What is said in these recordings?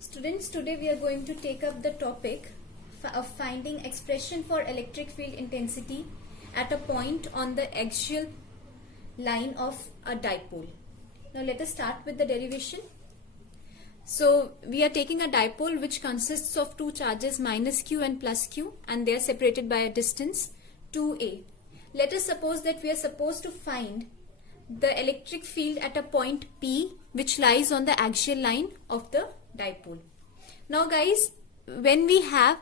Students, today we are going to take up the topic of finding expression for electric field intensity at a point on the axial line of a dipole. Now let us start with the derivation. So we are taking a dipole which consists of two charges minus q and plus q, and they are separated by a distance 2a. Let us suppose that we are supposed to find the electric field at a point P which lies on the axial line of the dipole. Now guys, when we have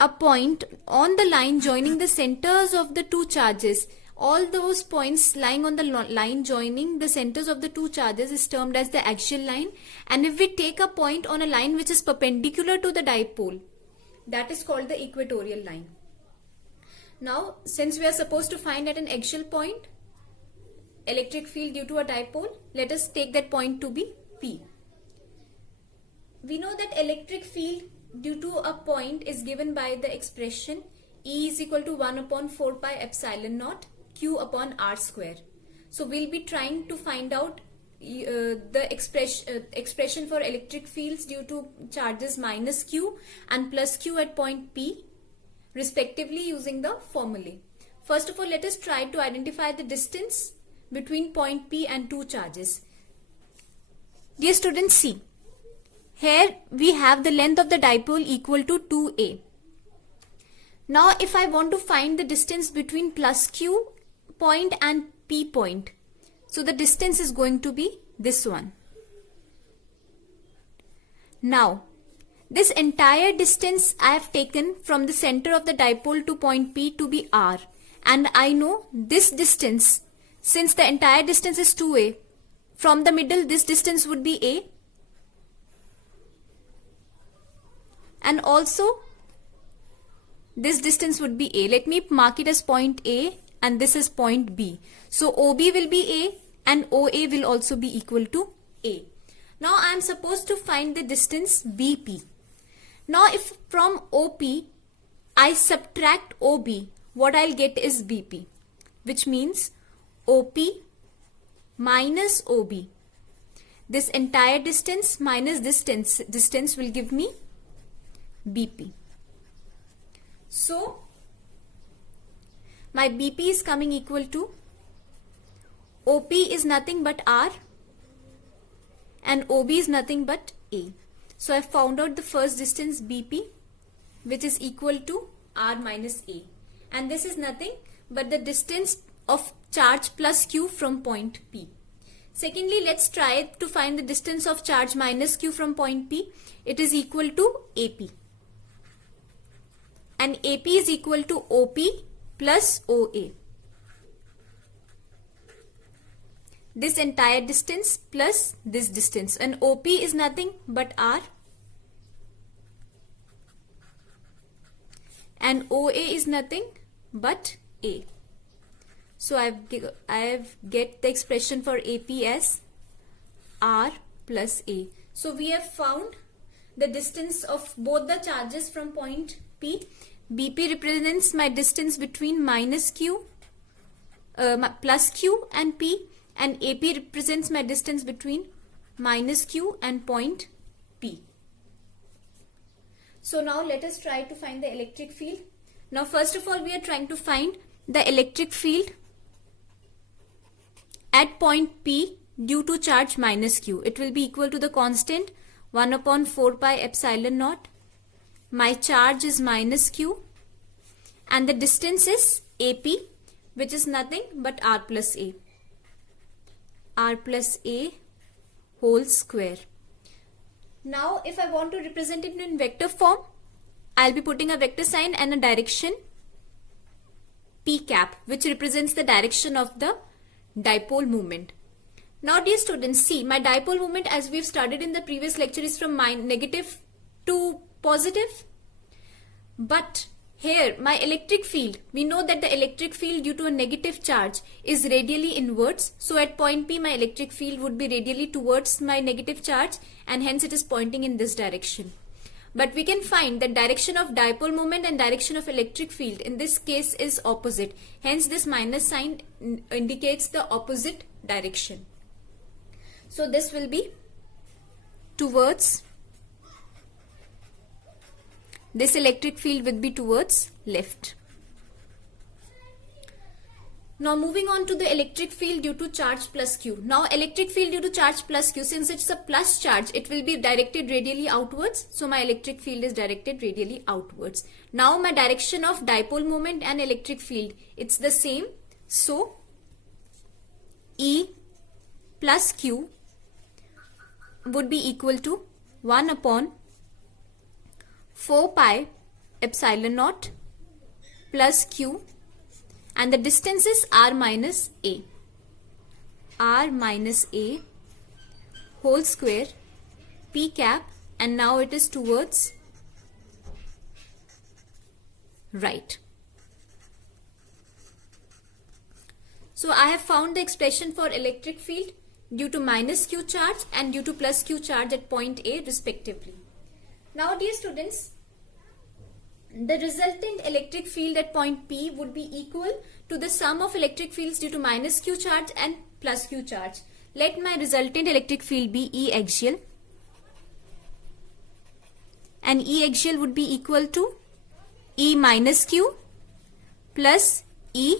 a point on the line joining the centers of the two charges, all those points lying on the line joining the centers of the two charges is termed as the axial line. And if we take a point on a line which is perpendicular to the dipole, that is called the equatorial line. Now, since we are supposed to find at an axial point electric field due to a dipole, let us take that point to be P. We know that electric field due to a point is given by the expression E is equal to 1 upon 4 pi epsilon naught Q upon R square. So we'll be trying to find out the expression for electric fields due to charges minus Q and plus Q at point P respectively using the formulae. First of all, let us try to identify the distance between point P and two charges. Dear students, see. Here we have the length of the dipole equal to 2a. Now if I want to find the distance between plus q point and p point, so the distance is going to be this one. Now this entire distance I have taken from the center of the dipole to point P to be r, and I know this distance, since the entire distance is 2a, from the middle this distance would be a, and also this distance would be a. Let me mark it as point A and this is point B. So OB will be A and OA will also be equal to A. Now I am supposed to find the distance BP. Now if from OP I subtract OB, what I'll get is BP, which means OP minus OB. This entire distance minus this distance will give me BP. So my BP is coming equal to OP is nothing but R and OB is nothing but A. So I found out the first distance BP, which is equal to R minus A, and this is nothing but the distance of charge plus Q from point P. Secondly, let's try to find the distance of charge minus Q from point P. It is equal to AP. And AP is equal to OP plus OA. This entire distance plus this distance, and OP is nothing but R and OA is nothing but A. So I have get the expression for AP as R plus A. So we have found the distance of both the charges from point P. BP represents my distance between minus Q, plus Q and P, and AP represents my distance between minus Q and point P. So now let us try to find the electric field. Now first of all, we are trying to find the electric field at point P due to charge minus Q. It will be equal to the constant 1 upon 4 pi epsilon naught. My charge is minus Q and the distance is AP, which is nothing but R plus A. R plus A whole square. Now if I want to represent it in vector form, I'll be putting a vector sign and a direction P cap, which represents the direction of the dipole moment. Now dear students, see, my dipole moment, as we've studied in the previous lecture, is from negative to positive. But here my electric field, we know that the electric field due to a negative charge is radially inwards. So at point P my electric field would be radially towards my negative charge, and hence it is pointing in this direction. But we can find that direction of dipole moment and direction of electric field in this case is opposite. Hence this minus sign indicates the opposite direction. So this will be towards this electric field will be towards left. Now moving on to the electric field due to charge plus Q. Now electric field due to charge plus Q, since it's a plus charge, it will be directed radially outwards. So my electric field is directed radially outwards. Now my direction of dipole moment and electric field, it's the same. So E plus Q would be equal to 1 upon 4 pi epsilon naught plus Q, and the distance is r minus a. R minus a whole square p cap, and now it is towards right. So I have found the expression for electric field due to minus Q charge and due to plus Q charge at point A respectively. Now dear students, the resultant electric field at point P would be equal to the sum of electric fields due to minus Q charge and plus Q charge. Let my resultant electric field be E axial, and E axial would be equal to E minus Q plus E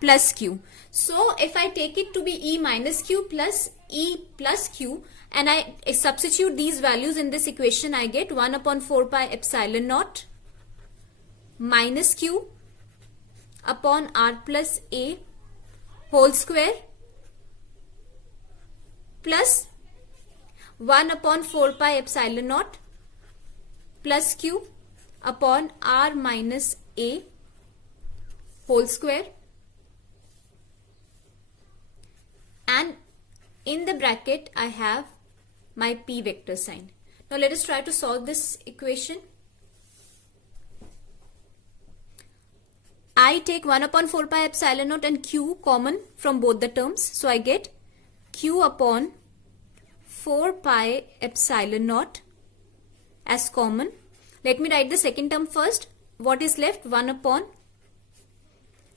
plus Q. So if I take it to be E minus Q plus E plus Q and I substitute these values in this equation, I get 1 upon 4 pi epsilon naught minus Q upon R plus A whole square plus 1 upon 4 pi epsilon naught plus Q upon R minus A whole square, and in the bracket I have my P vector sign. Now let us try to solve this equation. I take 1 upon 4 pi epsilon naught and Q common from both the terms. So I get Q upon 4 pi epsilon naught as common. Let me write the second term first. What is left? 1 upon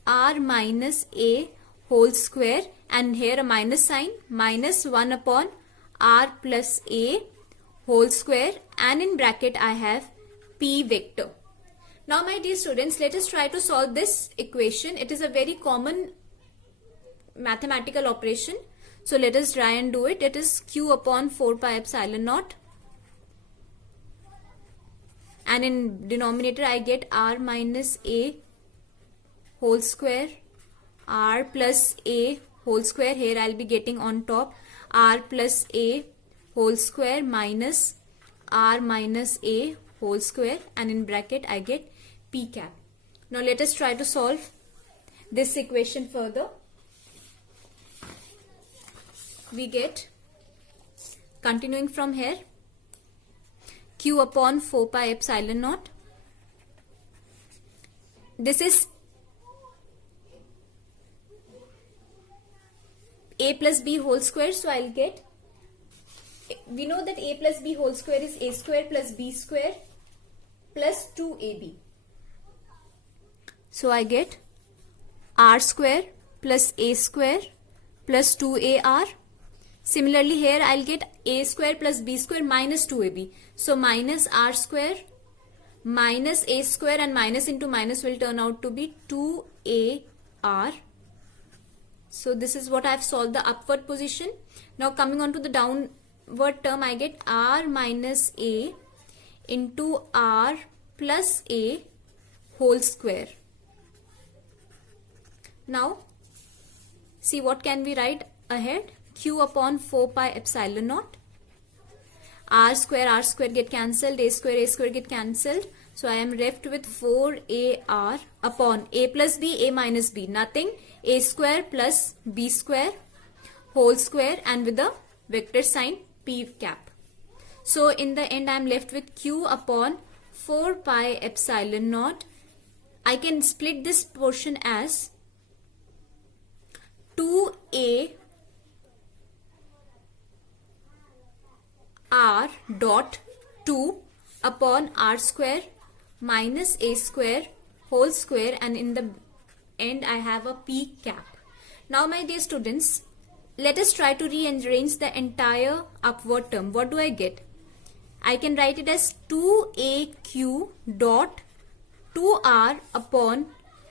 R minus A whole square, and here a minus sign, minus 1 upon R plus A whole square, and in bracket I have P vector. Now my dear students, let us try to solve this equation. It is a very common mathematical operation. So let us try and do it. It is Q upon 4 pi epsilon naught, and in denominator I get R minus A whole square, R plus A whole square. Here I'll be getting on top R plus A whole square minus R minus A whole square, and in bracket I get P cap. Now let us try to solve this equation further. We get, continuing from here, Q upon 4 pi epsilon naught. This is A plus B whole square, so I'll get, we know that A plus B whole square is A square plus B square plus 2AB. So I get R square plus A square plus 2AR. Similarly here I'll get A square plus B square minus 2AB. So minus R square minus A square, and minus into minus will turn out to be 2AR. So this is what I have solved the upward position. Now coming on to the downward term, I get R minus A into R plus A whole square. Now see what can we write ahead. Q upon 4 pi epsilon naught. R square get cancelled, A square get cancelled. So I am left with 4AR upon A plus B, A minus B, nothing. A square plus B square whole square, and with the vector sign P cap. So in the end I am left with Q upon 4 pi epsilon naught. I can split this portion as 2A R dot 2 upon R square minus A square whole square, and in the end I have a P cap. Now my dear students, let us try to rearrange the entire upward term. What do I get? I can write it as 2aq dot 2r upon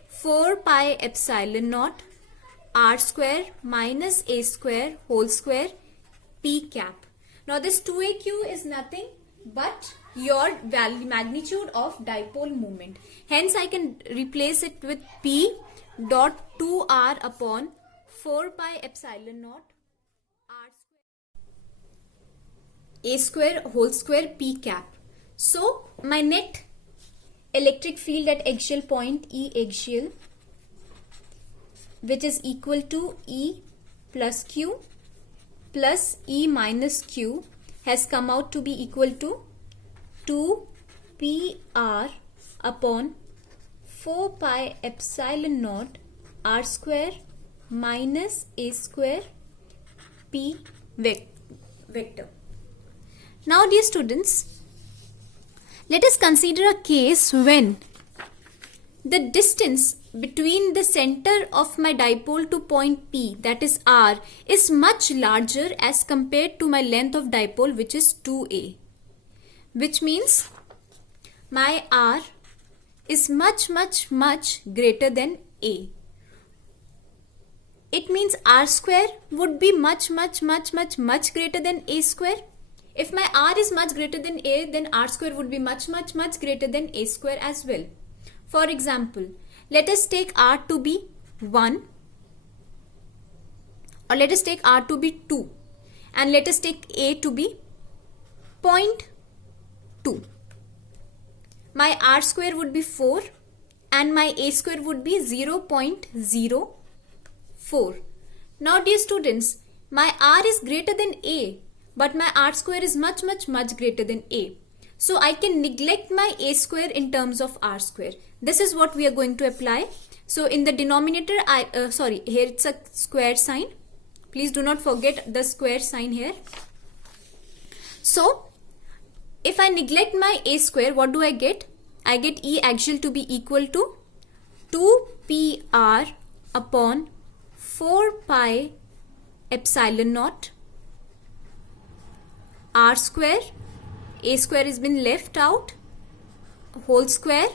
4 pi epsilon naught r square minus a square whole square p cap. Now this 2aq is nothing but your magnitude of dipole moment. Hence I can replace it with p dot 2r upon 4 pi epsilon naught r square a square whole square p cap. So my net electric field at axial point E axial, which is equal to E plus Q plus E minus Q, has come out to be equal to 2 PR upon 4 pi epsilon naught r square minus a square p vector. Now dear students, let us consider a case when the distance between the center of my dipole to point P, that is R, is much larger as compared to my length of dipole, which is 2a. Which means my R is much greater than A. It means R square would be much greater than A square. If my R is much greater than A, then R square would be much greater than A square as well. For example, let us take R to be 1, or let us take R to be 2, and let us take A to be 0.2. My R square would be 4 and my A square would be 0.04. Now dear students, my R is greater than A, but my R square is much greater than A. So I can neglect my A square in terms of R square. This is what we are going to apply. So in the denominator, here it's a square sign. Please do not forget the square sign here. So if I neglect my A square, what do I get? I get E axial to be equal to 2PR upon 4 pi epsilon naught R square, A square has been left out, whole square,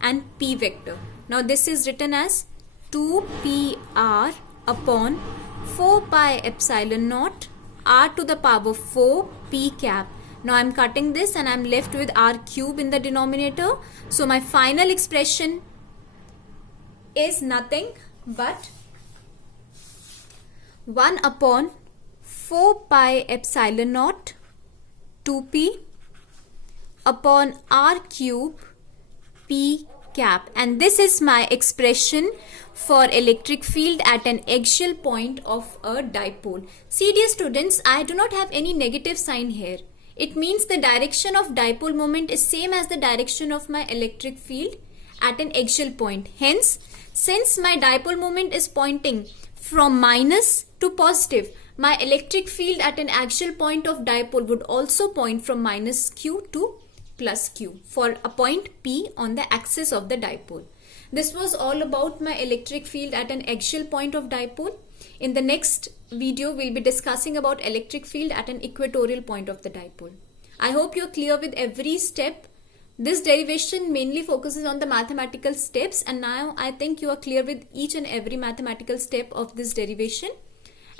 and P vector. Now this is written as 2PR upon 4 pi epsilon naught R to the power 4 P cap. Now I am cutting this and I am left with R cube in the denominator. So my final expression is nothing but 1 upon 4 pi epsilon naught 2p upon r cube p cap, and this is my expression for electric field at an axial point of a dipole. See dear students, I do not have any negative sign here. It means the direction of dipole moment is same as the direction of my electric field at an axial point. Hence, since my dipole moment is pointing from minus to positive, my electric field at an axial point of dipole would also point from minus q to plus q for a point P on the axis of the dipole. This was all about my electric field at an axial point of dipole. In the next video, we'll be discussing about electric field at an equatorial point of the dipole. I hope you're clear with every step. This derivation mainly focuses on the mathematical steps, and now I think you are clear with each and every mathematical step of this derivation.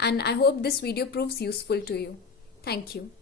And I hope this video proves useful to you. Thank you.